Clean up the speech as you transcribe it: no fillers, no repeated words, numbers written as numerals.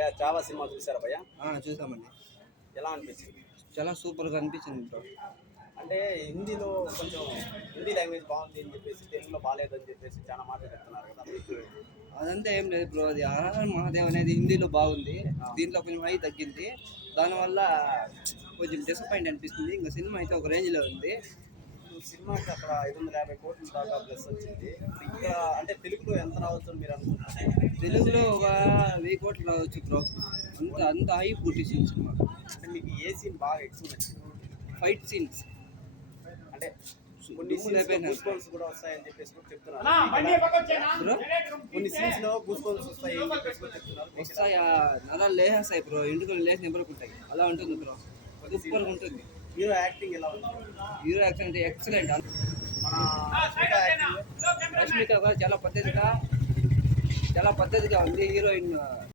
భయ్యా చావా సినిమా చూసారా భయ్యా? చూసామండి. ఎలా అనిపించింది? చాలా సూపర్గా అనిపించింది బ్రో. అంటే హిందీలో కొంచెం హిందీ లాంగ్వేజ్ బాగుంది అని చెప్పేసి, తెలుగులో బాగాలేదని చెప్పేసి చాలా మాటలు చెప్తున్నారు కదా మీకు. అదంతా ఏం లేదు బ్రో. అది హరహర్ మహాదేవ్ అనేది హిందీలో బాగుంది, దీంట్లో కొంచెం హై తగ్గింది. దానివల్ల కొంచెం డిసప్పాయింట్ అనిపిస్తుంది. ఇంకా సినిమా అయితే ఒక రేంజ్లో ఉంది. సినిమాకి అక్కడ 550 కోట్ల దాకా ప్లస్ వచ్చింది. ఇంకా అంటే తెలుగులో ఎంత రావచ్చు మీరు అనుకుంటున్నారు? తెలుగులో ఒక 1000 కోట్లు రావచ్చు బ్రో. అంత అంత హై పుట్టించింది సినిమా. అంటే మీకు ఏ సీన్ బాగా ఎక్కువ నచ్చింది? ఫైట్ సీన్స్ అంటే కొన్ని గూస్ బంప్స్ కూడా వస్తాయని చెప్పేసి కూడా చెప్తున్నారు బ్రో. కొన్ని సీన్స్ లో గూస్ బంప్స్ వస్తాయి అని చెప్పేసి కూడా చెప్తున్నారు. వస్తాయి, నరాలు లేసేస్తాయి బ్రో. ఇంటికి లేచి నింపరుకుంటాయి. అలా ఉంటుంది బ్రో. సూపర్గా ఉంటుంది. హీరో యాక్టింగ్ ఎలా ఉంది? హీరో యాక్షన్ అంటే ఎక్సలెంట్. మన రష్మిక కూడా చాలా పద్ధతిగా ఉంది. హీరోయిన్